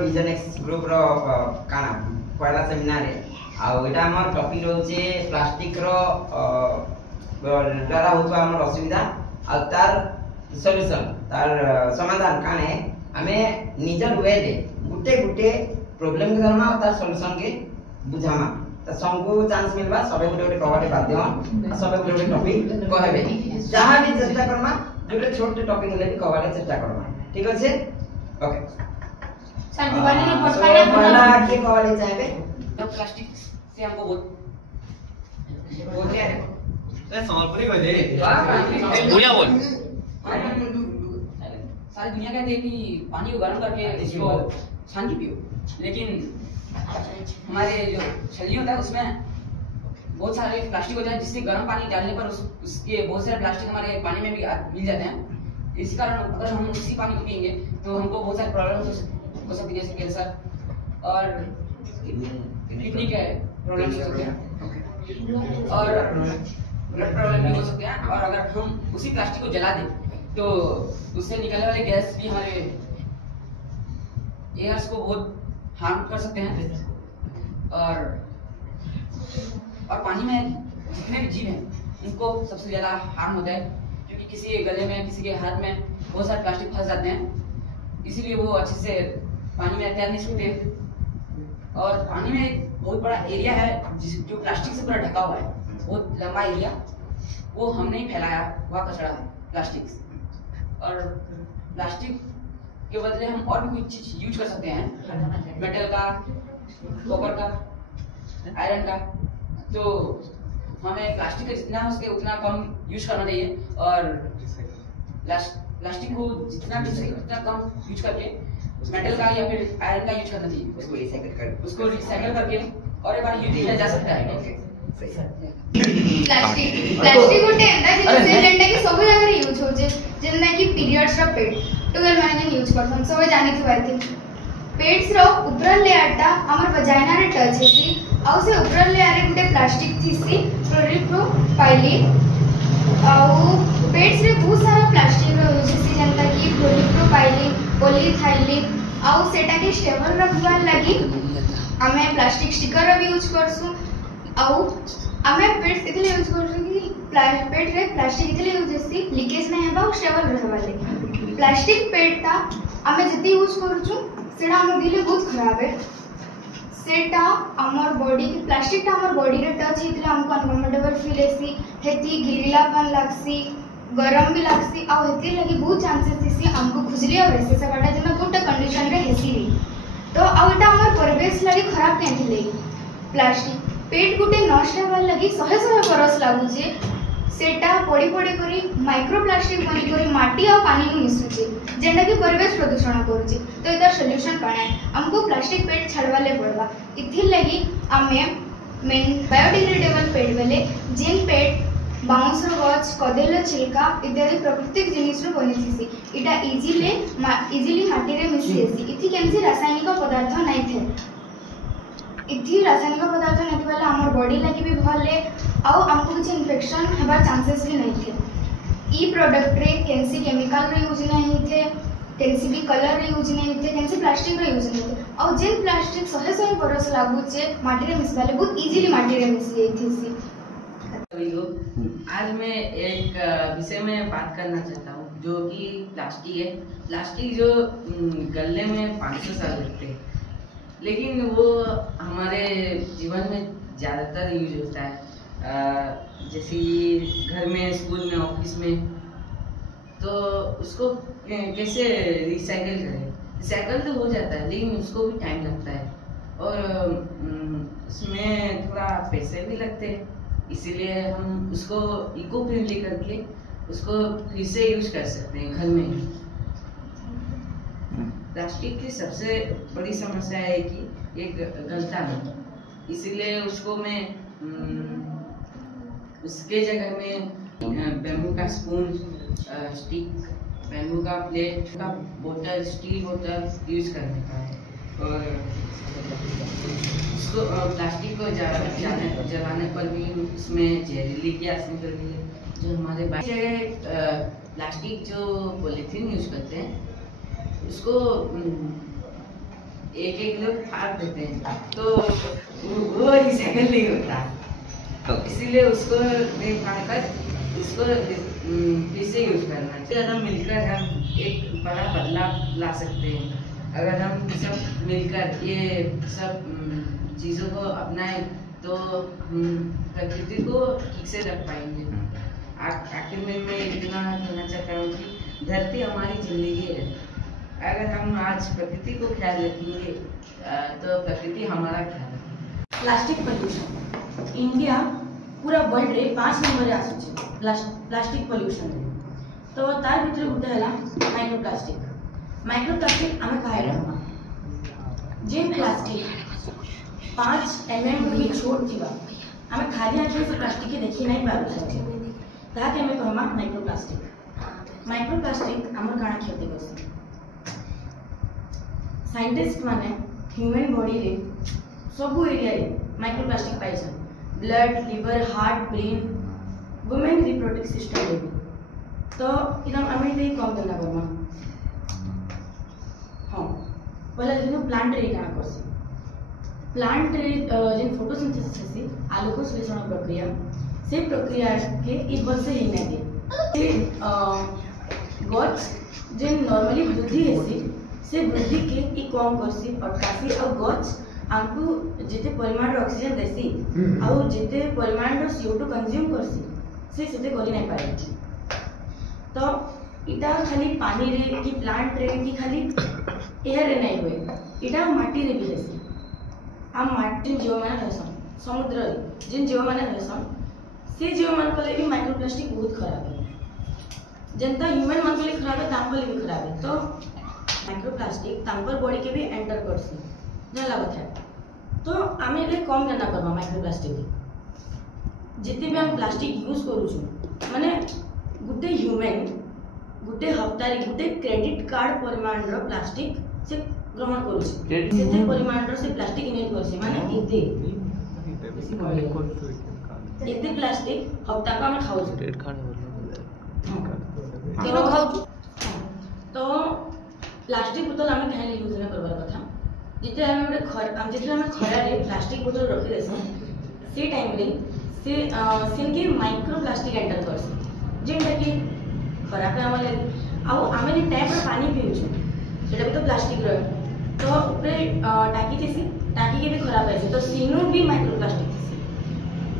Vision x group रो काना पहला seminar है आ एटा हमर टॉपिक रहउचे प्लास्टिक रो द्वारा होतो हमर असुविधा आ तार सॉल्यूशन तार समाधान काने हमें निजर वे रे गुटे गुटे प्रॉब्लम के धरमा तार सॉल्यूशन के बुझामा त सबको चांस मिलबा सबे गुटे गुटे कहबाटे बाध्य आ सबे गुटे गुटे टॉपिक कहबे जहां भी चेष्टा करमा गुटे छोटे टॉपिक ले भी कहबाटे चेष्टा करमा ठीक अछि ओके सर दिवाली रिपोर्ट का पहला के कहले चाहबे तो प्लास्टिक से हमको बहुत यार ए संबलपुरी बोल दे बढ़िया बोल सारी दुनिया कहते हैं कि पानी को गर्म करके इसको छान के पियो लेकिन हमारे जो छलनी होता है उसमें बहुत सारे प्लास्टिक होता है जिससे गर्म पानी डालने पर उसके बहुत सारे प्लास्टिक हमारे पानी में भी मिल जाते हैं। इसी कारण अगर हम उसी पानी को पिएंगे तो हमको बहुत सारे प्रॉब्लम हो सकती है जैसे कैंसर और किडनी के प्रॉब्लम हो सकते हैं और ब्लड प्रॉब्लम भी हो सकते हैं। और अगर हम उसी प्लास्टिक को जला दें तो उससे निकलने वाले गैस भी हमारे एयर्स को बहुत हार्म कर सकते हैं। और पानी में जितने भी जीव हैं उनको सबसे ज्यादा हार्म होता है क्योंकि किसी के गले में किसी के हाथ में बहुत सारे प्लास्टिक फंस जाते हैं इसीलिए वो अच्छे से पानी में तैर नहीं सकते। और पानी में एक बहुत बड़ा एरिया है जो प्लास्टिक से पूरा ढका हुआ है बहुत लंबा एरिया वो हमने ही फैलाया हुआ कचरा है प्लास्टिक। और प्लास्टिक के बदले हम और भी कुछ चीज यूज कर सकते हैं मेटल का कॉपर का आयरन का। तो हमें प्लास्टिक का जितना हो सके उतना कम यूज करना चाहिए और प्लास्टिक को जितना भी सके उतना कम यूज करके मेटल का या फिर आयरन का यूज करना चाहिए उसको रिसाइकल करके और एक बार यूज किया जा सकता है। प्लास्टिक गोटे एंदा जे जेंटा कि सब जगह यूज हो जे जेंदा कि पीरियड्स रो पेट टुवेल माने यूज करथन सब जानि थबार थी पेट्स रो ऊपर लेयरटा हमर वजाइना रे टच हेसी आउ से ऊपर लेयर रे गुटे प्लास्टिक थीसी प्रोलीप्रोपाइलिन आउ पेट्स रे बहुत सारा प्लास्टिक रो यूज हेसी जेंता कि प्रोलीप्रोपाइलिन पॉलीथाइलिन आउ सेटा के स्टेबल रखबार लागि हमें प्लास्टिक स्टिकर रो भी यूज करसु आउ हमें पेट्स इतले यूज करसु कि पेट रे प्लास्टिक इतले यूज हेसी लीकेज नै हेबा स्टेबल रहबा लागि प्लास्टिक पेटटा हमें जति यूज करछु सेटा हम दिले बहुत खराब है सेटा हमर बॉडी प्लास्टिक टा हमर बॉडी रे टच हितले हमको अनकंफर्टेबल फील हेसी हेती गिरिलापन लागसी गरम भी लागसी आ हेती लगी बहुत चांसेस हेसी हमको खुजली और ऐसे से काटा जेना गुड कंडीशन रे हेसी तो आ एटा हमर परिवेश लगी खराब केन थिले प्लास्टिक पेट गुटे नष्ट होवा लगी 100 बरस लागु जे सेटा पड़ी पड़ी करी माइक्रोप्लास्टिक बनी करी माटी और पानी में मिसुचे जेंडा कि परिवेश प्रदूषण करूचे। तो इधर सॉल्यूशन काना है हमको प्लास्टिक पेट छाड़वाले पड़वा इथि लगी हमें बायोडिग्रेडेबल पेट वाले जिन पेट बाउंस रो गछ कदेल छिलका इत्यादि प्राकृतिक जिनिस रो बनी थिसी इटा इजीली माटी रे मिसि हेसी इथि केनसी रासायनिक पदार्थ नै थे इथि रासायनिक पदार्थ नै वाला हमर बॉडी लागि भी भले आउ हमको कुछ इन्फेक्शन हेबार चांसेस भी नहीं थे। ई प्रोडक्ट रे केनसी केमिकल रे यूज नहीं थे केनसी भी कलर रे यूज नहीं थे केनसी प्लास्टिक रे यूज नहीं थे और जिन प्लास्टिक 100 बरस लागु जे माटी रे मिसबाले बहुत इजीली माटी रे मिस गई थी सी। आज मैं एक विषय में बात करना चाहता हूँ जो कि प्लास्टिक है। प्लास्टिक जो गलने में 500 साल लगते हैं लेकिन वो हमारे जीवन में ज़्यादातर यूज होता है जैसे घर में स्कूल में ऑफिस में। तो उसको कैसे रिसाइकल करें? रिसाइकल तो हो जाता है लेकिन उसको भी टाइम लगता है और उसमें थोड़ा पैसे भी लगते हैं इसीलिए हम उसको इको फ्रेंडली करके उसको फिर से यूज कर सकते हैं घर में। प्लास्टिक की सबसे बड़ी समस्या है कि एक गलता है इसीलिए उसको मैं उसके जगह में बैम्बू का स्पून स्टिक बैम्बू का प्लेट का बोतल स्टील बोतल यूज करने का है। और उसको प्लास्टिक को जलाने पर भी उसमें जहरीली गैस निकल रही है जो हमारे जगह प्लास्टिक जो पॉलीथीन यूज करते हैं उसको एक एक लोग फाड़ देते हैं, तो वो रिसाइकल नहीं होता, तो इसीलिए उसको नहीं फाड़कर उसको फिर से यूज करना चाहिए। अगर हम मिलकर हम एक बड़ा बदलाव ला सकते हैं, अगर हम सब मिलकर ये सब चीज़ों को अपनाएं तो हम प्रकृति को ठीक से रख पाएंगे। आखिर में मैं इतना कहना चाहता हूँ कि धरती हमारी जिंदगी है, अगर हम आज प्रकृति को ख्याल रखेंगे तो प्रकृति हमारा ख्याल रखेगी। प्लास्टिक पॉल्यूशन इंडिया पूरा वर्ल्ड रे 5 नंबर आसुଛି प्लास्टिक पॉल्यूशन रे। तो तार भितर गुटे हला माइक्रोप्लास्टिक आमे खाइला जे प्लास्टिक 5 mm भी छोट थिबा आमे खाली आंखे से प्लास्टिक के देखि नहीं पाबु छै, ताहा के हमें कहमा माइक्रोप्लास्टिक हमर काना क्षति करसी। साइंटिस्ट माने ह्यूमन बॉडी रे सब एरिया रे माइक्रोप्लास्टिक पाई छै, blood, liver, heart, brain, women reproductive system रे भी। तो एकदम आमे दे कम करना करमा। हां पहला दिन प्लांट रे काना करसी, प्लांट रे जेन फोटोसिंथेसिस हेसी आलोक संश्लेषण प्रक्रिया से प्रक्रिया के ई वर्ष ही नै दे गछ जेन नॉर्मली वृद्धि हेसी से वृद्धि के ई कम करसी अटकासी और गछ हमको जेते परिमाण रो ऑक्सीजन देसी और जेते परिमाण रो CO2 कंज्यूम करसी से सेते करि नै पारे। तो इटा खाली पानी रे कि प्लांट रे कि खाली एयर रे नै होय, इटा माटी रे भी हेसी। आ माटी जीव माने रहसन समुद्र रे जिन जीव माने रहसन से जीव मान को भी माइक्रोप्लास्टिक बहुत खराब है, जनता ह्यूमन मान को खराब है तांको भी खराब है। तो माइक्रोप्लास्टिक तांकर बॉडी के भी एंटर करसी जाला बात है। तो आमे रे कम करना करबा माइक्रोप्लास्टिक जिते भी हम प्लास्टिक यूज करू छु माने गुटे ह्यूमन गुटे हफ्ता रे गुटे क्रेडिट कार्ड परिमाण रो प्लास्टिक से ग्रहण करू छु, सेते परिमाण रो से प्लास्टिक इनहेल करसी माने एते प्लास्टिक हफ्ता का हम खाऊ छु क्रेडिट कार्ड तो प्लास्टिक बोतल आमे खाली यूज न करबार कथा। जिते हमें खरा रे प्लास्टिक बोतल रखी देसन से टाइम रे से सिनके माइक्रोप्लास्टिक एंटर करसी जेंटा कि खरा पे हमले आउ आमे जे टैप रे पानी पिउ छु सेटा भी तो प्लास्टिक रो, तो ऊपर टाकी थी टाकी के भी खराब है तो सीनो भी माइक्रोप्लास्टिक थी।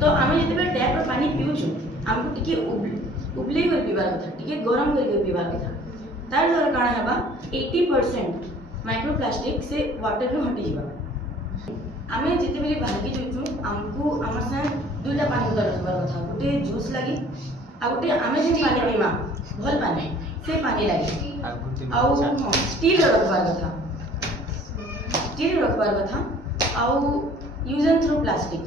तो आमे जते पे टैप रे पानी पिउ छु हमको टिके उबले कर पीबार कथा, टिके गरम कर पीबार कथा। तार द्वारा काना हेबा 80% माइक्रोप्लास्टिक से वाटर नु हटि जीवा। आमे जिते बेले बाहर के जोइछु हमको हमर से दुटा पानी बोतल रखबार कथा, गोटे जूस लागि आ गोटे आमे जे पानी पीमा भल पानी से पानी लागि आउ स्टील रखबार कथा, स्टील रखबार कथा। आउ यूज एंड थ्रो प्लास्टिक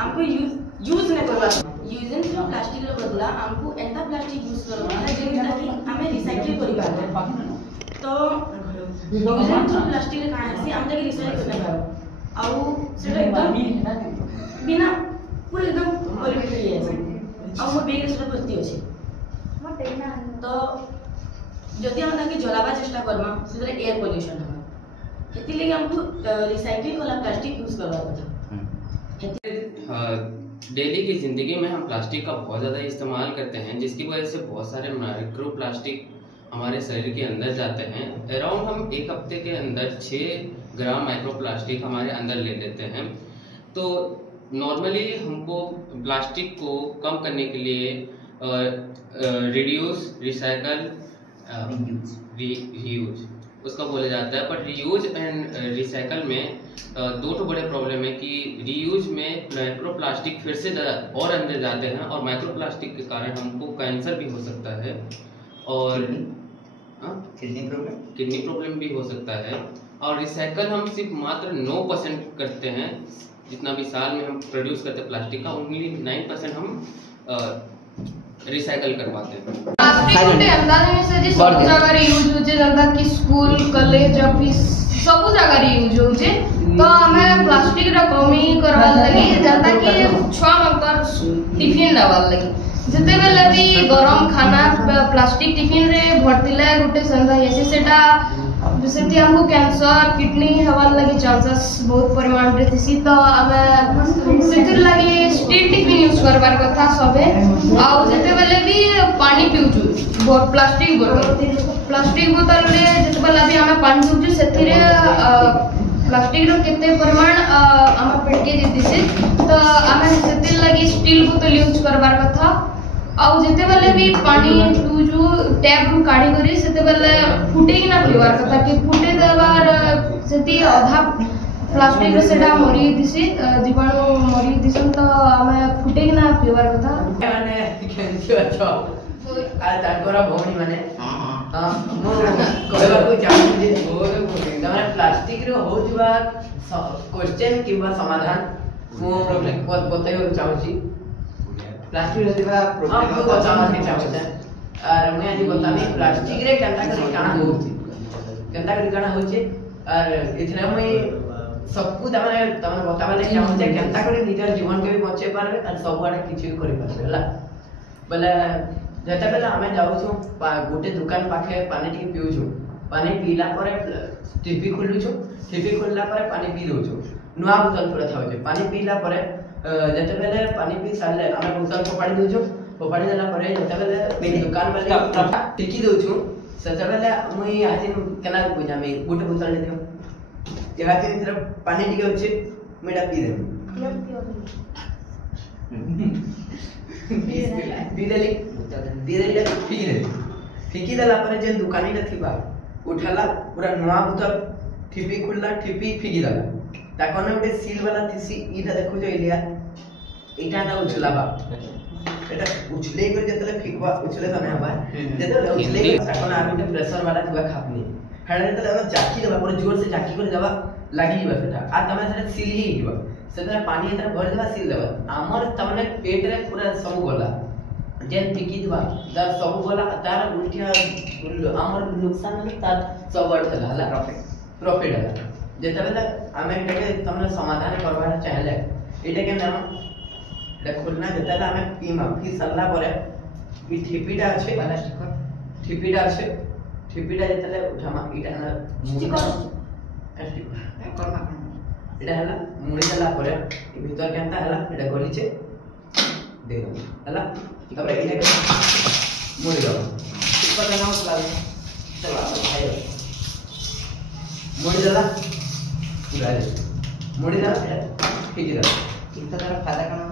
हमको यूज ने करबा, यूज एंड थ्रो प्लास्टिक रो बदला हमको एंता प्लास्टिक यूज करबा जेटा कि हमें रिसाइकिल करिबा। तो यूज एंड थ्रो प्लास्टिक रे काना से हम जाके रिसाइकिल करना पारो आउ सेटा एकदम बिना पूरा एकदम क्वालिटी है और वो बेग से भर्ती अछि। तो जदि हम ताके जलाबा चेष्टा करबा से एयर पोल्यूशन होगा, एति लागि हमको रिसाइकिल वाला प्लास्टिक यूज करबा कथा। डेली की ज़िंदगी में हम प्लास्टिक का बहुत ज़्यादा इस्तेमाल करते हैं जिसकी वजह से बहुत सारे माइक्रो प्लास्टिक हमारे शरीर के अंदर जाते हैं। अराउंड हम एक हफ्ते के अंदर 6 ग्राम माइक्रो प्लास्टिक हमारे अंदर ले लेते हैं। तो नॉर्मली हमको प्लास्टिक को कम करने के लिए रिड्यूस, रिसाइकल, रीयूज उसका बोला जाता है। पर रीयूज एंड रिसाइकल में दो तो बड़े प्रॉब्लम है कि रीयूज में माइक्रो प्लास्टिक फिर से और अंदर जाते हैं और माइक्रो प्लास्टिक के कारण हमको कैंसर भी हो सकता है और किडनी प्रॉब्लम भी हो सकता है। और रिसाइकल हम सिर्फ मात्र 9% करते हैं, जितना भी साल में हम प्रोड्यूस करते हैं प्लास्टिक का ओनली 9% हम रिसाइकल करवाते हैं। प्लास्टिक गोटे अंदाज में से सब जगह रे यूज होचे, जंदा कि स्कूल, कॉलेज, ऑफिस सब जगह रे यूज होचे। तो हमें प्लास्टिक रा कमी करवा लगी जंदा कि छुआ मकर टिफिन लावाल लगी जते बेले भी गरम खाना प्लास्टिक टिफिन रे भरतिले गोटे संधा हेसी सेटा जैसे हमको कैंसर किडनी हवार लगे चांसेस बहुत परिमाण रे थिसी तो हमें सेतिर लगे स्टील टिफिन यूज करबार कथा सबे आ जते बेले भी पानी पिउछु बहुत प्लास्टिक बोतल रे जते बेले भी हमें पानी पिउछु सेथिरे प्लास्टिक रो केते परिमाण हम पेटके दिदिसे तो हमें सेतिर लगे स्टील बोतल यूज करबार कथा आउ जते बेले भी पानी पिउछु टैप रु काढी करी सेते बेले फुटे कि ना पिवार कथा कि फुटे देबार सेती अधा प्लास्टिक रे सेटा मरी दिसी जीवाणु मरी दिसन तो हमें फुटे कि ना पिवार कथा माने केनसी अछो आ ताकरा भौणी माने हां मो कहबा को चाहू जे तमरा प्लास्टिक रो होजबा क्वेश्चन किबा समाधान मो बताइयो चाहू छी प्लास्टिक होतिबा प्रॉब्लम को बताना के चाहू छै और मैं आज बतामी प्लास्टिक रे केनता करी काना होउची केनता करी काना होउची और इथने में सब कुछ तमने बताबा ले चाहू छै केनता करी निजर जीवन के भी बचे पारबे और सब आडे किछि भी करि पारबे हला बोले जेता बेला हमें जाऊ छु गोटे दुकान पाखे पानी टी पिउ छु पानी पीला परे टीपी खोलु छु टीपी खोलला परे पानी पी दउ छु नुआ बोतल पड़े थाउ छै पानी पीला परे जेते बेले पानी पी साले हमें बोतल को पानी दउ छु फोपाड़ी देला परे जेते बेले मेरी दुकान वाले टिकी दउ छु सेते बेले मुई हाथि केना बुझा में गोटे बोतल ले दियो जे हाथि तरफ पानी टिके अछि मेडा पी दे पी देली फिकी देला परे जे दुकानी न थिबा उठला पूरा नुआ बोतल ठिपी खुलला ठिपी फिकी देला ताकने उठे सील वाला थिसी इटा देखो जो इलिया इटा ना उछलाबा एटा उछले कर जतले फिकबा उछले तने हबा जतले उछले ताकने आर उठे प्रेशर वाला थिबा खापनी हेडा जतले हम जाकी देबा पूरा जोर से जाकी कर देबा लागि जीवा सेटा आ तमे सेटा सील ही जीवा सेटा पानी एटा भर देबा सील देबा हमर तमने पेट रे पूरा सब गोला जेन फिकी देबा द सब गोला तार उल्टिया हमर नुकसान नहीं तार सब बढ़ चला हला प्रॉफिट हला जेते बेले हमें एटाके तमने समाधान करबा चाहले एटा के नाम एटा खोलना जेते हमें पीमा फिर सरला परे ई ठिपीटा আছে प्लास्टिक ठिपीटा আছে ठिपीटा जेते उठामा इटा ना स्टिकर करना एटा हला मुड़ी देला परे ई भीतर केनता हला एटा गली छे दे दो हला तब एटा मुड़ी दो स्टिकर का नाम चला चला भाई मुड़ी देला पूरा मुड़ी देला ठीक है कितना तार फायदा कना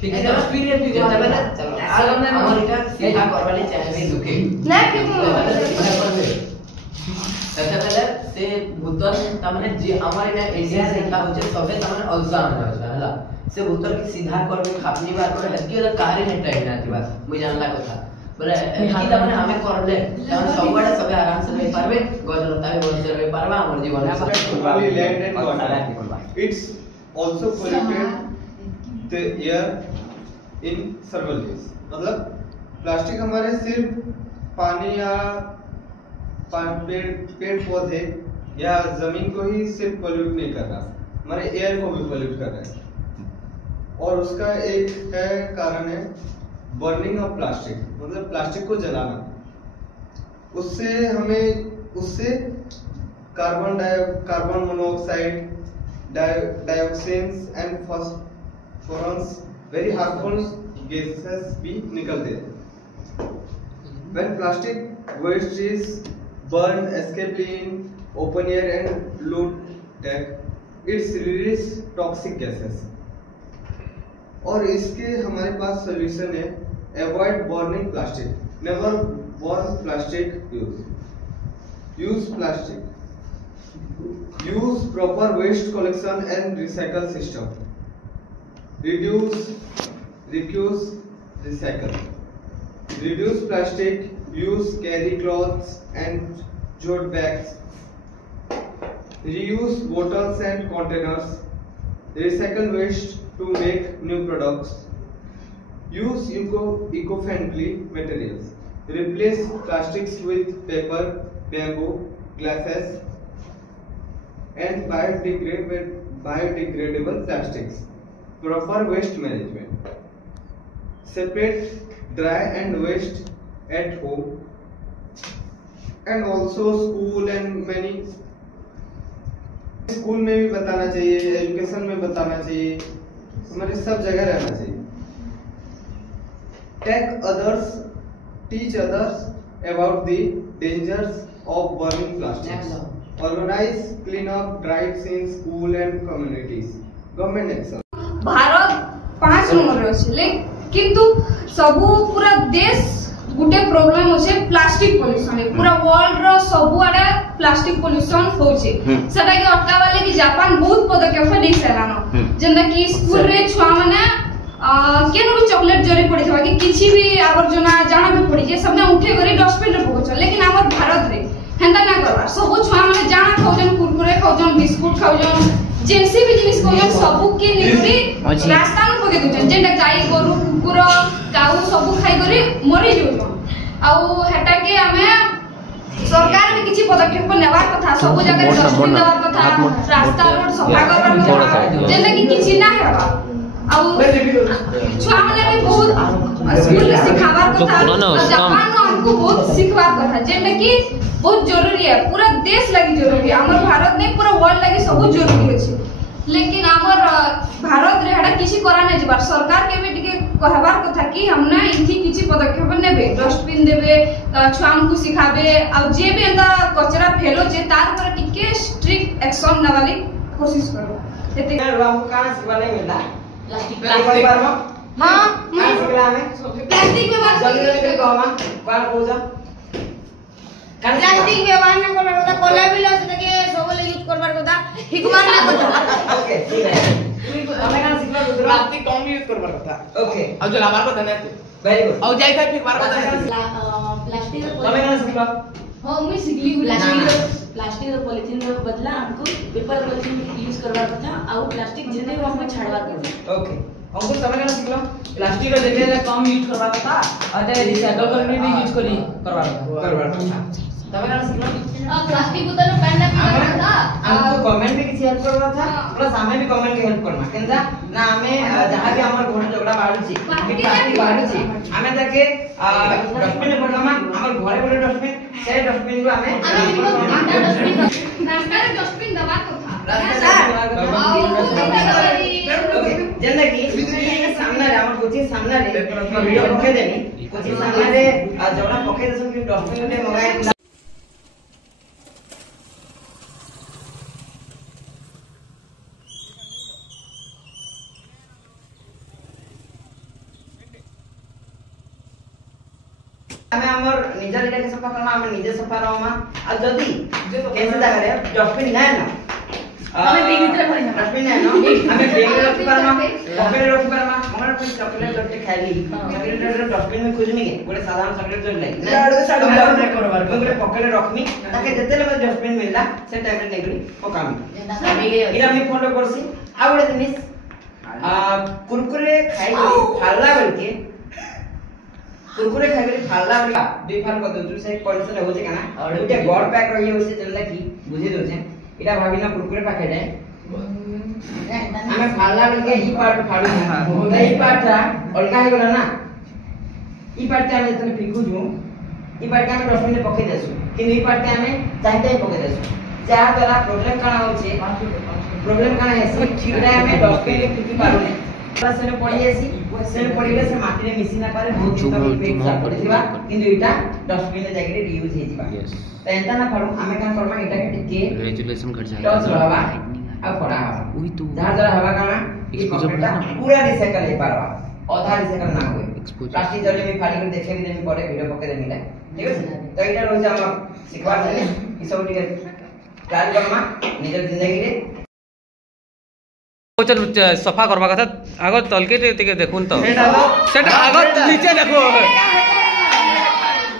फिकी देला पीरियड भी जेता बेला चलो हमर इटा सीधा करबाले चाहबे दुखे ना कि तते बेले से बोतल तमने जे हमर इना इंडिया रे का होचे सबे तमने अल्सा होचे हला से बोतल की सीधा करबे खापनी बार करे हकी ओला कारे ने टाइम ना थी बात मुई जानला कथा बोले की तमने हमें करले तमने सबडे सबे आराम से रह पारबे गजरता भी बोलते रह पारबा हमर जीवन only land and water. It's also polluted the air in several ways. मतलब प्लास्टिक हमारे सिर्फ पानी या पेड़ पौधे या जमीन को ही सिर्फ पोल्यूट नहीं कर रहा, हमारे एयर को भी पोल्यूट कर रहा है। और उसका एक है कारण है बर्निंग ऑफ प्लास्टिक, मतलब प्लास्टिक को जलाना। उससे carbon monoxide, dioxins and phosphorus very harmful gases भी निकलते हैं। When plastic waste is burned, escape in open air and low tech, it's release toxic gases. और इसके हमारे पास सोल्यूशन है, avoid burning plastic, never burn plastic use plastic, use proper waste collection and recycle system, reduce, reduce, recycle, reduce plastic use, carry cloths and jute bags, reuse bottles and containers, recycle waste to make new products, use eco-friendly materials, replace plastics with paper, bamboo, glasses and biodegradable plastics, proper waste management, separate dry and waste at home, and also school and many school में भी बताना चाहिए, education में बताना चाहिए, हमारे सब जगह रहना चाहिए। Take others, teach others about the dangers of burning plastics. Organize cleanup drives in school and communities. Government action. Bharat 5 number अछि किंतु सबु पूरा देश गुटे प्रॉब्लम होचे प्लास्टिक पोल्यूशन। पूरा वर्ल्ड रो सबु आडे प्लास्टिक पोल्यूशन होचे। सेटा के अटकावा लागि जापान बहुत पदक्षेप नै सेलानो, जेंदा कि स्कूल रे छुआ माने केनो भी चॉकलेट जरी पड़ी थवा कि किछि भी आवर्जना जाना भी पड़ी जे सबने उठे करी डस्टबिन रे पकोछ। लेकिन हमर भारत रे हेंता ना करबा, सब छुआ माने जाना खाउजन, कुरकुरे खाउजन, बिस्कुट खाउजन, जेनसी भी जिनिस खाउजन सबु के निकरी रास्ता न पके दुजन, जेंदा गाई गोरु कुकुर काऊ सबु खाइ करी मरि जोजन। आउ हेटा के हमें सरकार भी किछि पदक्षेप लेवा कथा, सब जगह डस्टबिन देवा कथा, रास्ता रोड सफा करबा कथा, जेंदा कि किछि ना हेबा। आउ छुआ माने भी बहुत स्कूल में सिखावार कथा, जापान हमको बहुत सिखवार कथा, जेंदा कि बहुत जरूरी है, पूरा देश लगी जरूरी है, हमर भारत नहीं पूरा वर्ल्ड लगी सब जरूरी अछि। लेकिन हमर भारत रे हडा किछि करा नै जबार, सरकार के भी टिके कहबार कथा कि हमना इथि किछि पदक्षेप नेबे, डस्टबिन देबे, छुआ हमको सिखाबे, आ जे भी एंदा कचरा फेलो जे तार पर टिके स्ट्रिक्ट एक्शन नवाली कोशिश करो। एते हमको काना सिखवा नहीं मिला प्लास्टिक हां मैं सिखला में प्लास्टिक में बात जल्दी जल्दी कहमा कोन पूजा प्लास्टिक व्यवहार न करबार कथा, कोला भी लस के सबले यूज करबार कथा, हिकबार ना कथा। ओके ठीक है हमें काना सिखला प्लास्टिक कम यूज करबार कथा। ओके अब जलाबार कथा नै वेरी गुड और जाई था फेकबार कथा। प्लास्टिक हमें काना सिखला हां मैं सिखली प्लास्टिक रो पॉलिथीन रो बदला हमको पेपर पॉलिथीन यूज करबार कथा, आ प्लास्टिक जिते हमको छाड़बार कथा। ओके हमको समय काना सिखला प्लास्टिक रो जगह कम यूज करबा कथा, अते रिसाइकल करने भी यूज करी करबा करबा तब काना सिखला प्लास्टिक बोतल पैंडा पीला था। हमको गवर्नमेंट भी किसी हेल्प करबा था, प्लस हमें भी गवर्नमेंट के हेल्प करना केनजा ना हमें जहां भी हमर घर झगड़ा बाड़ुची प्लास्टिक बाड़ुची हमें ताके डस्टबिन पड़मा हमर घरे घरे डस्टबिन से डस्टबिन को हमें रास्ता रे डस्टबिन दबा को था जेंदा कि सामने रे हमर कोची सामने रे वीडियो पके देनी, कोची सामने रे जवना पके देसन कि डस्टबिन ले मगाई हमें हमर निजर एरिया के सफा करना, हमें निजे सफा रहमा। आ जदी कैसे जगह रे डस्टबिन नै ना हमें बेग भीतर भरी ना डस्टबिन नै ना हमें बेग रे रखि पारमा, पॉकेट रे रखि पारमा। हमर कोई चॉकलेट जट्टे खाइली चॉकलेट रे डस्टबिन में खुजनी के गोटे साधारण चॉकलेट जो लाई ना करबार गोटे पॉकेट रे रखमी ताके जते ले डस्टबिन मिलला से टाइम रे नेगरी पकामी। इरा मी फोटो करसी। आ गोटे जिनिस कुरकुरे खाइ फाल्ला बेल के कुरकुरे खाइबे फाल्ला बेला दुई फाल कर दउ से कंडीशन होचे काना उटे गॉड पैक रही होसे जेंदा की बुझी दोछे इटा भाबिना कुरकुरे पैकेट है हमें फाल्ला बेल के ई पार्ट फाडू ना ई पार्ट अलगा हे गला ना ई पार्ट हम जतने फिकु छु ई पार्ट हम डस्टबिन में पके देसु कि ई पार्ट हमें चाहते ही पके देसु जा द्वारा प्रॉब्लम काना होचे प्रॉब्लम काना है से ठीकरा हमें डस्टबिन में फिकी पारुने प्लस ने पड़ी आसी से पड़ीले से माटी रे मिसी ना पारे बहुत दिन तक पेक सा पड़िथिबा किंतु इटा डस्टबिन रे जाके रीयूज हे जिबा त एंता ना फाडू हमें काम करमा इटा के टिके ग्रेजुलेशन कर जाए टच रहबा आ पड़ा हवा ओई तो जहां जहां हवा काना ई पॉकेटटा पूरा रिसाइकल हे पारबा आधा रिसाइकल ना होए प्लास्टिक जले में फाड़ी के देखे भी देमी पड़े वीडियो पके देमी ठीक है तो इटा रोज हम सिखवा जाने ई सब टिके ट्राई करमा निजर जिंदगी रे चल सफा करबा कथा आगो तलके ते देखुन तो सेट आगो नीचे देखो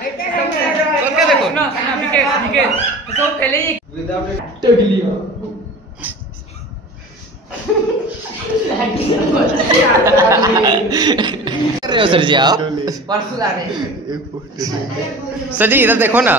तलके देखो ना ठीक है सब पहले ही विदाउट टगली सर जी आओ परसों आ रहे सर जी इधर देखो ना